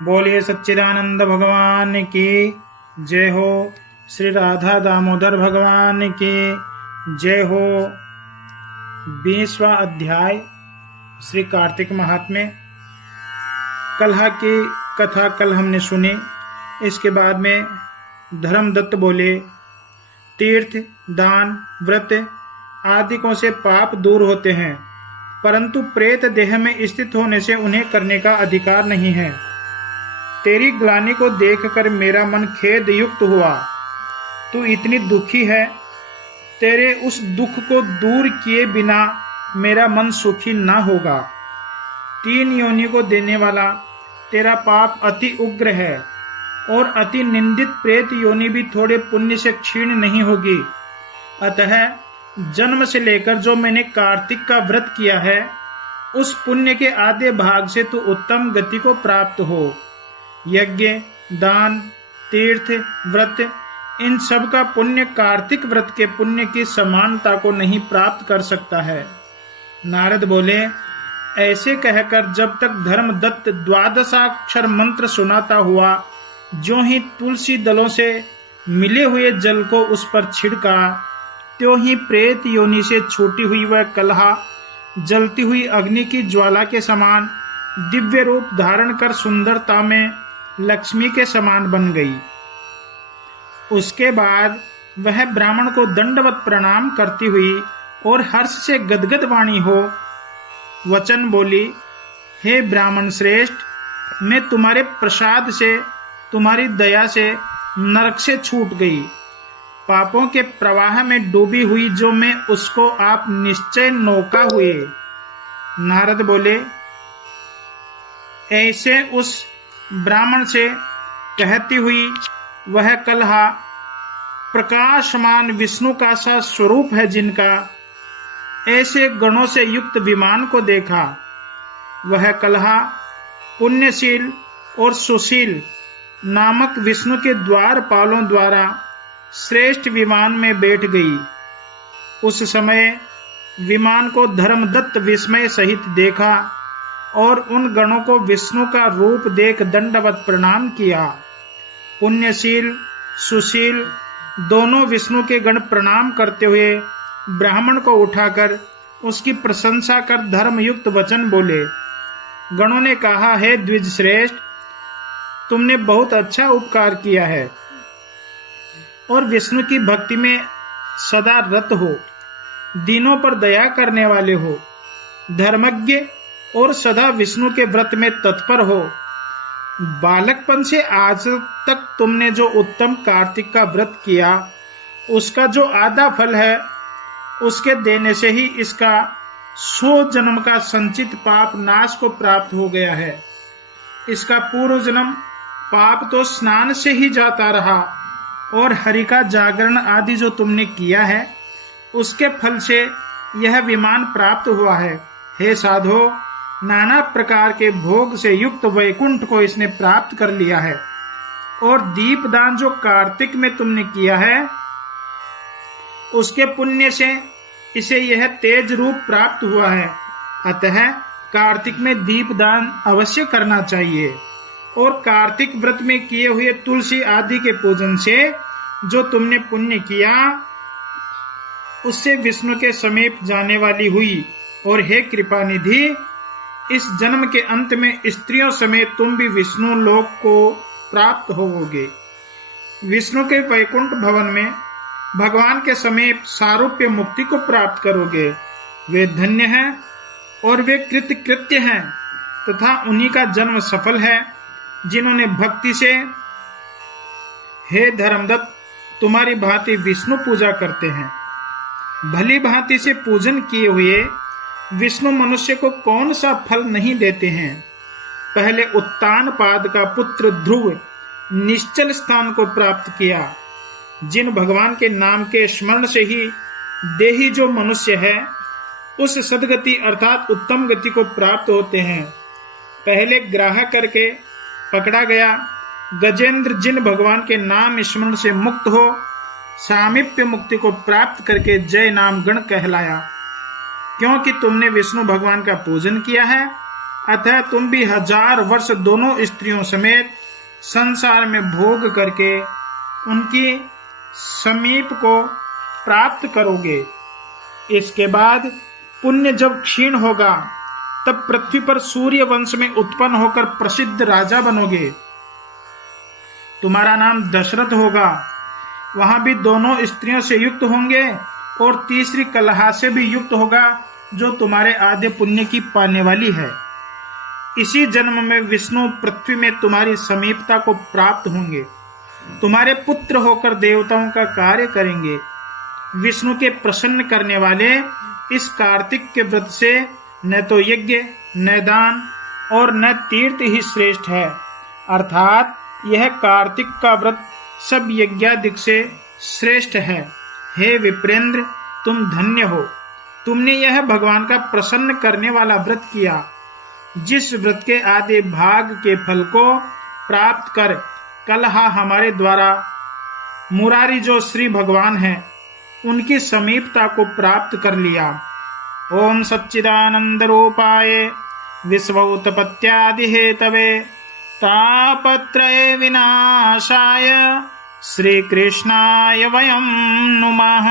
बोलिए सच्चिदानंद भगवान की जय हो। श्री राधा दामोदर भगवान की जय हो। 20वां अध्याय श्री कार्तिक महात्म्य। कलह की कथा कल हमने सुनी। इसके बाद में धर्मदत्त बोले, तीर्थ, दान, व्रत आदिकों से पाप दूर होते हैं, परंतु प्रेत देह में स्थित होने से उन्हें करने का अधिकार नहीं है। तेरी ग्लानि को देखकर मेरा मन खेद युक्त हुआ। तू इतनी दुखी है, तेरे उस दुख को दूर किए बिना मेरा मन सुखी न होगा। 3 योनि को देने वाला तेरा पाप अति उग्र है, और अति निंदित प्रेत योनि भी थोड़े पुण्य से क्षीण नहीं होगी। अतः जन्म से लेकर जो मैंने कार्तिक का व्रत किया है, उस पुण्य के आधे भाग से तू उत्तम गति को प्राप्त हो। यज्ञ, दान, तीर्थ, व्रत इन सब का पुण्य कार्तिक व्रत के पुण्य की समानता को नहीं प्राप्त कर सकता है। नारद बोले, ऐसे कहकर जब तक धर्मदत्त 12 मंत्र सुनाता हुआ जो ही तुलसी दलों से मिले हुए जल को उस पर छिड़का, त्यों ही प्रेत योनि से छूटी हुई वह कलहा जलती हुई अग्नि की ज्वाला के समान दिव्य रूप धारण कर सुंदरता में लक्ष्मी के समान बन गई। उसके बाद वह ब्राह्मण को दंडवत प्रणाम करती हुई और हर्ष से गदगद वाणी हो वचन बोली, हे ब्राह्मण श्रेष्ठ, मैं तुम्हारे प्रसाद से, तुम्हारी दया से नरक से छूट गई। पापों के प्रवाह में डूबी हुई जो मैं, उसको आप निश्चय नौका हुए। नारद बोले, ऐसे उस ब्राह्मण से कहती हुई वह कलहा प्रकाशमान विष्णु का सा स्वरूप है, जिनका ऐसे गणों से युक्त विमान को देखा। वह कलहा पुण्यशील और सुशील नामक विष्णु के द्वारपालों द्वारा श्रेष्ठ विमान में बैठ गई। उस समय विमान को धर्मदत्त विस्मय सहित देखा और उन गणों को विष्णु का रूप देख दंडवत प्रणाम किया। पुण्यशील, सुशील दोनों विष्णु के गण प्रणाम करते हुए ब्राह्मण को उठाकर उसकी प्रशंसा कर धर्मयुक्त वचन बोले। गणों ने कहा, हे द्विज श्रेष्ठ, तुमने बहुत अच्छा उपकार किया है और विष्णु की भक्ति में सदा रत हो, दीनों पर दया करने वाले हो, धर्मज्ञ और सदा विष्णु के व्रत में तत्पर हो। बालकपन से आज तक तुमने जो उत्तम कार्तिक का व्रत किया, उसका जो आधा फल है, उसके देने से ही इसका 100 जन्म का संचित पाप नाश को प्राप्त हो गया है। इसका पूर्व जन्म पाप तो स्नान से ही जाता रहा, और हरि का जागरण आदि जो तुमने किया है, उसके फल से यह विमान प्राप्त हुआ है। हे साधो, नाना प्रकार के भोग से युक्त वैकुंठ को इसने प्राप्त कर लिया है, और दीपदान जो कार्तिक में तुमने किया है, उसके पुण्य से इसे यह तेज रूप प्राप्त हुआ है। अतः कार्तिक में दीपदान अवश्य करना चाहिए, और कार्तिक व्रत में किए हुए तुलसी आदि के पूजन से जो तुमने पुण्य किया, उससे विष्णु के समीप जाने वाली हुई। और हे कृपा निधि, इस जन्म के अंत में स्त्रियों समेत तुम भी विष्णु लोक को प्राप्त होवोगे। विष्णु के वैकुंठ भवन में भगवान के समीप सारूप्य मुक्ति को प्राप्त करोगे। वे धन्य हैं और वे कृतकृत्य हैं, तथा उन्हीं का जन्म सफल है जिन्होंने भक्ति से, हे धर्मदत्त, तुम्हारी भांति विष्णु पूजा करते हैं। भली भांति से पूजन किए हुए विष्णु मनुष्य को कौन सा फल नहीं देते हैं। पहले उत्तानपाद का पुत्र ध्रुव निश्चल स्थान को प्राप्त किया। जिन भगवान के नाम के स्मरण से ही देही जो मनुष्य है, उस सदगति अर्थात उत्तम गति को प्राप्त होते हैं। पहले ग्राह करके पकड़ा गया गजेंद्र जिन भगवान के नाम स्मरण से मुक्त हो, सामीप्य मुक्ति को प्राप्त करके जय नाम गण कहलाया। क्योंकि तुमने विष्णु भगवान का पूजन किया है, अतः तुम भी 1000 वर्ष दोनों स्त्रियों समेत संसार में भोग करके उनकी समीप को प्राप्त करोगे। इसके बाद पुण्य जब क्षीण होगा तब पृथ्वी पर सूर्य वंश में उत्पन्न होकर प्रसिद्ध राजा बनोगे। तुम्हारा नाम दशरथ होगा। वहां भी दोनों स्त्रियों से युक्त होंगे और तीसरी कलहा से भी युक्त होगा, जो तुम्हारे आधे पुण्य की पाने वाली है। इसी जन्म में विष्णु पृथ्वी में तुम्हारी समीपता को प्राप्त होंगे। तुम्हारे पुत्र होकर देवताओं का कार्य करेंगे। विष्णु के प्रसन्न करने वाले इस कार्तिक के व्रत से न तो यज्ञ, न दान और न तीर्थ ही श्रेष्ठ है, अर्थात यह कार्तिक का व्रत सब यज्ञादिक से श्रेष्ठ है। हे विप्रेंद्र, तुम धन्य हो। तुमने यह भगवान का प्रसन्न करने वाला व्रत किया। जिस व्रत के आधे भाग के फल को प्राप्त कर कलहा हमारे द्वारा मुरारी जो श्री भगवान हैं उनकी समीपता को प्राप्त कर लिया। ओम सच्चिदानंद रूपाय विश्वोत्पत्त्यादि हेतवे तापत्रय विनाशाय श्री कृष्णाय वयं नुमः।